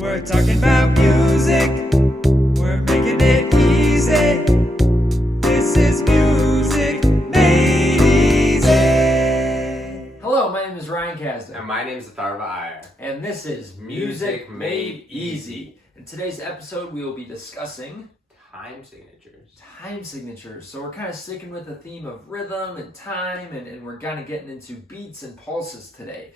We're talking about music. We're making it easy. This is Music Made Easy. Hello, my name is Ryan Kazda. And my name is Atharva Iyer. And this is Music Made Easy. In today's episode, we will be discussing Time signatures. time signatures. So we're kind of sticking with the theme of rhythm and time, and we're kind of getting into beats and pulses today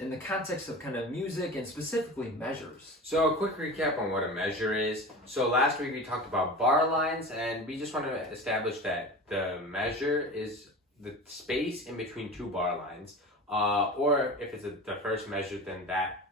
in the context of kind of music and specifically measures. So a quick recap on what a measure is. So last week we talked about bar lines, and we just want to establish that the measure is the space in between two bar lines, or if it's the first measure, then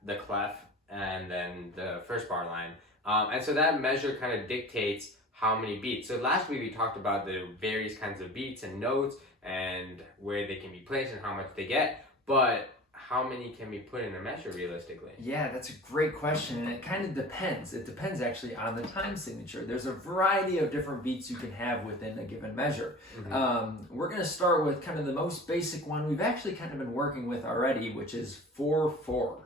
the clef and then the first bar line. And so that measure kind of dictates how many beats. So last week we talked about the various kinds of beats and notes and where they can be placed and how much they get, but how many can be put in a measure realistically? Yeah, that's a great question, and it kind of depends. It depends actually on the time signature. There's a variety of different beats you can have within a given measure. We're going to start with kind of the most basic one we've actually kind of been working with already, which is 4/4.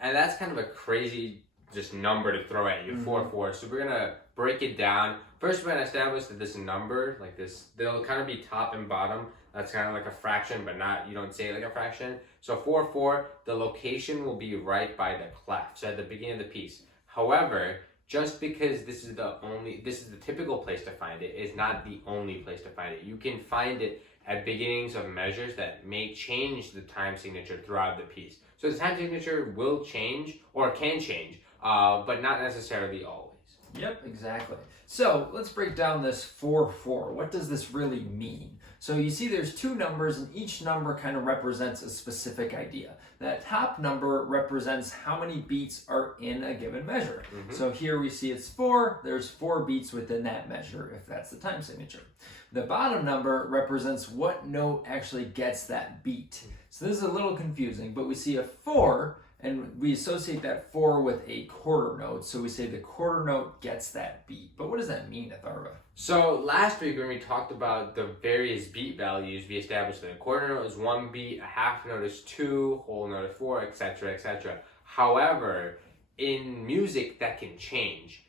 And that's kind of a crazy just number to throw at you, 4/4. So we're gonna break it down. First, we're gonna establish that this number, like this, they'll kind of be top and bottom. That's kind of like a fraction, but not, you don't say it like a fraction. So 4/4, the location will be right by the clef, so at the beginning of the piece. However, just because this is the typical place to find it, is not the only place to find it. You can find it at beginnings of measures that may change the time signature throughout the piece. So the time signature will change, or can change, but not necessarily always. Yep, exactly. So let's break down this 4/4. What does this really mean? So you see there's two numbers, and each number kind of represents a specific idea. That top number represents how many beats are in a given measure. So here we see it's 4. There's 4 beats within that measure, if that's the time signature. The bottom number represents what note actually gets that beat. So this is a little confusing, but we see a 4, and we associate that 4 with a quarter note. So we say the quarter note gets that beat. But what does that mean, Atharva? So last week when we talked about the various beat values, we established that a quarter note is 1 beat, a half note is 2, whole note is 4, etc., etc. However, in music that can change.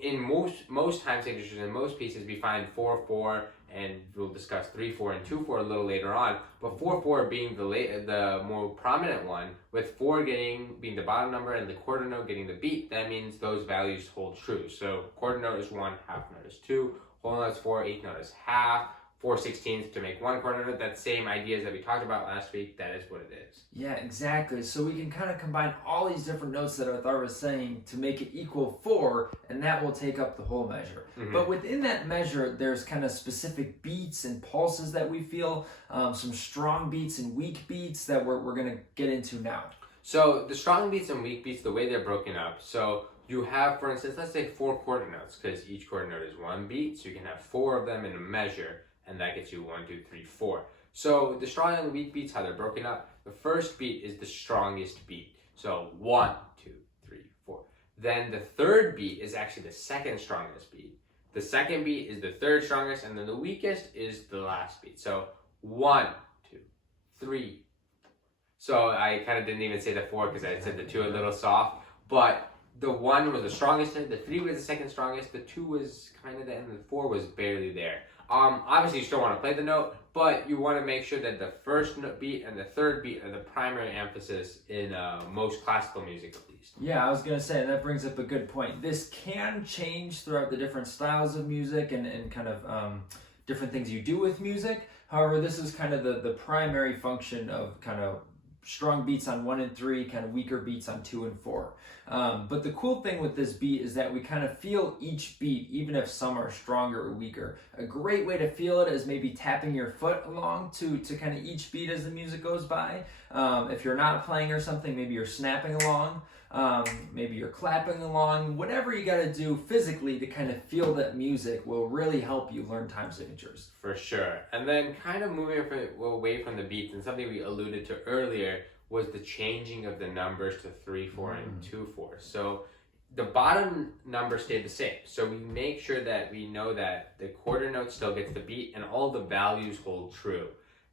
In most time signatures, in most pieces, we find 4/4, and we'll discuss 3/4 and 2/4 a little later on. But 4/4 being the more prominent one, with 4 being the bottom number and the quarter note getting the beat, that means those values hold true. So quarter note is 1, half note is 2, whole note is 4, eighth note is half, 4/16 to make 1 quarter note. That same ideas that we talked about last week, that is what it is. Yeah, exactly. So we can kind of combine all these different notes that Atharva was saying to make it equal 4, and that will take up the whole measure. But within that measure, there's kind of specific beats and pulses that we feel, some strong beats and weak beats that we're going to get into now. So the strong beats and weak beats, the way they're broken up, so you have, for instance, let's say 4 quarter notes, because each quarter note is 1 beat, so you can have 4 of them in a measure, and that gets you 1, 2, 3, 4. So the strong and weak beats, how they're broken up, the first beat is the strongest beat. So 1, 2, 3, 4. Then the third beat is actually the second strongest beat. The second beat is the third strongest, and then the weakest is the last beat. So 1, 2, 3. So I kind of didn't even say the 4 because I said the 2 a little soft, but the 1 was the strongest, the 3 was the second strongest, the 2 was kind of the end, and the 4 was barely there. Obviously you still want to play the note, but you want to make sure that the first beat and the third beat are the primary emphasis in most classical music, at least. Yeah, I was going to say, that brings up a good point. This can change throughout the different styles of music and kind of different things you do with music. However, this is kind of the primary function of kind of strong beats on 1 and 3, kind of weaker beats on 2 and 4. But the cool thing with this beat is that we kind of feel each beat, even if some are stronger or weaker. A great way to feel it is maybe tapping your foot along to kind of each beat as the music goes by. If you're not playing or something, maybe you're snapping along. Maybe you're clapping along. Whatever you got to do physically to kind of feel that music will really help you learn time signatures. For sure. And then kind of moving away from the beats, and something we alluded to earlier was the changing of the numbers to 3/4 and 2/4. So the bottom number stayed the same. So we make sure that we know that the quarter note still gets the beat and all the values hold true.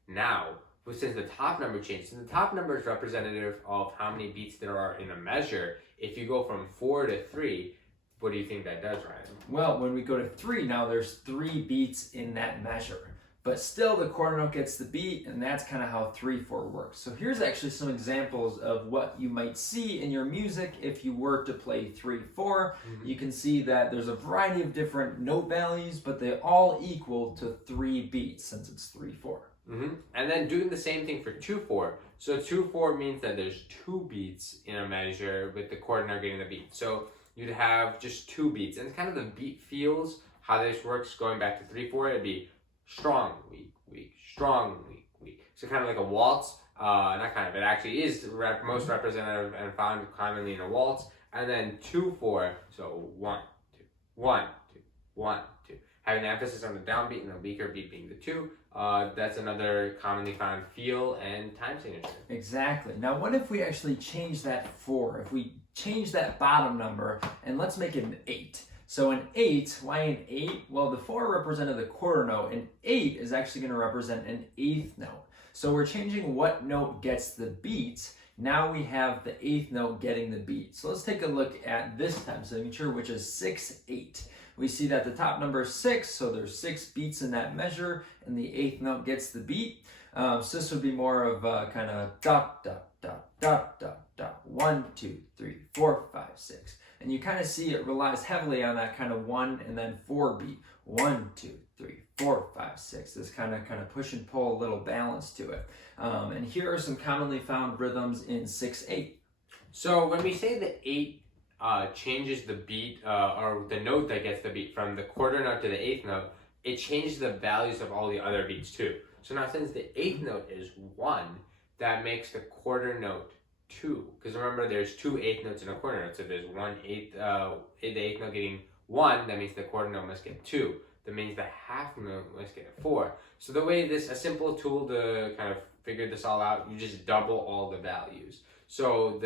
Now, since the top number changed, and the top number is representative of how many beats there are in a measure. If you go from 4 to 3, what do you think that does, Ryan? Well, when we go to 3, now there's 3 beats in that measure. But still, the quarter note gets the beat, and that's kind of how 3/4 works. So here's actually some examples of what you might see in your music if you were to play 3/4. You can see that there's a variety of different note values, but they all equal to 3 beats since it's 3/4. And then doing the same thing for 2/4. So 2/4 means that there's 2 beats in a measure with the quarter note getting the beat. So you'd have just 2 beats, and kind of the beat feels how this works going back to 3/4. It'd be strong, weak, weak, strong, weak, weak. So kind of like a waltz. Not kind of, it actually is most representative and found commonly in a waltz. And then 2/4. So 1, 2, 1, 2, 1, 2. Having the emphasis on the downbeat and the weaker beat being the 2. That's another commonly found feel and time signature. Exactly. Now, what if we actually change that 4? If we change that bottom number and let's make it an 8. So an 8, why an 8? Well, the 4 represented the quarter note, and 8 is actually going to represent an 8th note. So we're changing what note gets the beat. Now we have the 8th note getting the beat. So let's take a look at this time signature, which is 6/8. We see that the top number is 6, so there's 6 beats in that measure, and the 8th note gets the beat. So this would be more of kind of dot, dot, dot, dot, dot, dot, 1, 2, 3, 4, 5, 6. And you kind of see it relies heavily on that kind of 1 and then 4 beat. 1, 2, 3, 4, 5, 6. This kind of push and pull, a little balance to it. And here are some commonly found rhythms in 6/8. So when we say the 8 changes the beat or the note that gets the beat from the quarter note to the 8th note, it changes the values of all the other beats too. So now since the 8th note is 1, that makes the quarter note 2. Because remember, there's 2 8th notes in a quarter note. So if there's 1/8, the 8th note getting 1, that means the quarter note must get 2. That means the half note must get 4. So the way a simple tool to kind of figure this all out, you just double all the values. So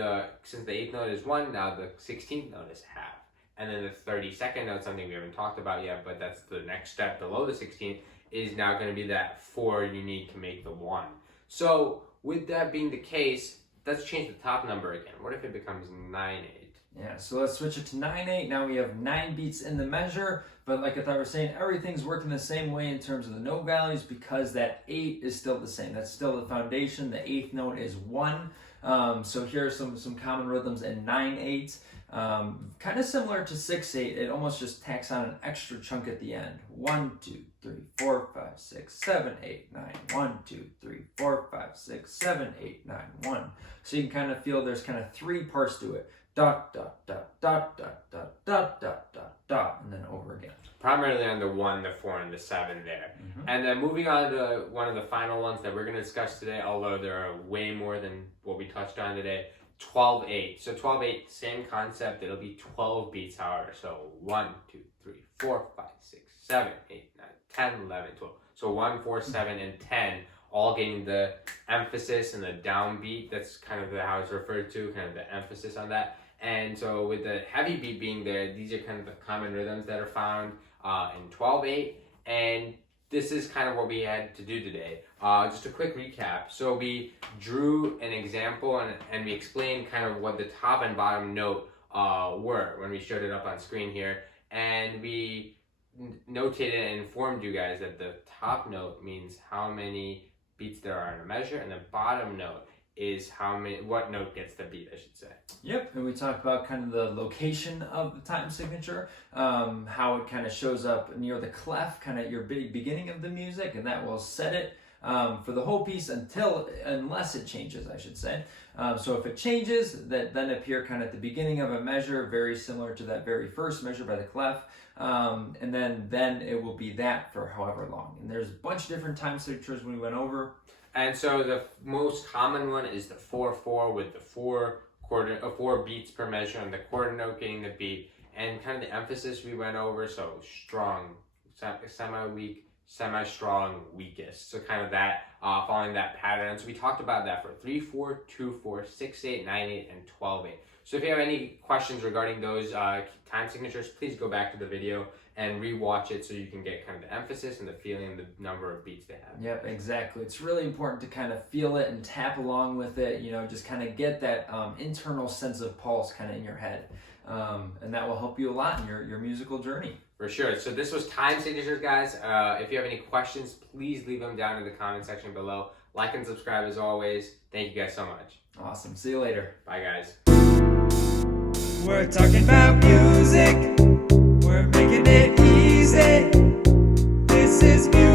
since the 8th note is 1, now the 16th note is half. And then the 32nd note, something we haven't talked about yet, but that's the next step below the 16th, is now going to be that 4 you need to make the 1. So with that being the case, let's change the top number again. What if it becomes 9/8? Yeah, so let's switch it to 9/8. Now we have 9 beats in the measure, but like I thought we were saying, everything's working the same way in terms of the note values because that 8 is still the same. That's still the foundation. The 8th note is 1. So here are some common rhythms in 9/8. Kind of similar to 6/8. It almost just tacks on an extra chunk at the end. 1, 2, 3, 4, 5, 6, 7, 8, 9. 1, 2, 3, 4, 5, 6, 7, 8, 9, 1. So you can kind of feel there's kind of 3 parts to it. Dot, dot, dot, dot, dot, dot, dot, dot, dot, dot, and then over again. Primarily on the 1, the 4, and the 7 there. And then moving on to one of the final ones that we're going to discuss today, although there are way more than what we touched on today, 12/8. So 12/8, same concept. It'll be 12 beats, however. So 1, 2, 3, 4, 5, 6, 7, 8, 9, 10, 11, 12. So 1, 4, 7, and 10 all getting the emphasis and the downbeat. That's kind of how it's referred to, kind of the emphasis on that. And so with the heavy beat being there, these are kind of the common rhythms that are found in 12/8. And this is kind of what we had to do today. Just a quick recap. So we drew an example and we explained kind of what the top and bottom note were when we showed it up on screen here. And we notated and informed you guys that the top note means how many beats there are in a measure, and the bottom note is what note gets the beat, I should say. Yep, and we talked about kind of the location of the time signature, how it kind of shows up near the clef, kind of your beginning of the music, and that will set it for the whole piece unless it changes, I should say. So if it changes, that then appear kind of at the beginning of a measure, very similar to that very first measure by the clef, and then it will be that for however long. And there's a bunch of different time signatures we went over. And so the most common one is the 4/4 with the 4 beats per measure and the quarter note getting the beat, and kind of the emphasis we went over. So strong, semi-weak, semi-strong, weakest. So kind of that, following that pattern. And so we talked about that for 3/4, 2/4, 6/8, 9/8, and 12/8. So if you have any questions regarding those time signatures, please go back to the video and rewatch it so you can get kind of the emphasis and the feeling and the number of beats they have. Yep, exactly. It's really important to kind of feel it and tap along with it, just kind of get that internal sense of pulse kind of in your head. And that will help you a lot in your musical journey. For sure. So this was time signatures, guys. If you have any questions, please leave them down in the comment section below. Like and subscribe as always. Thank you guys so much. Awesome. See you later. Bye, guys. We're talking about music. We're making it easy. This is music.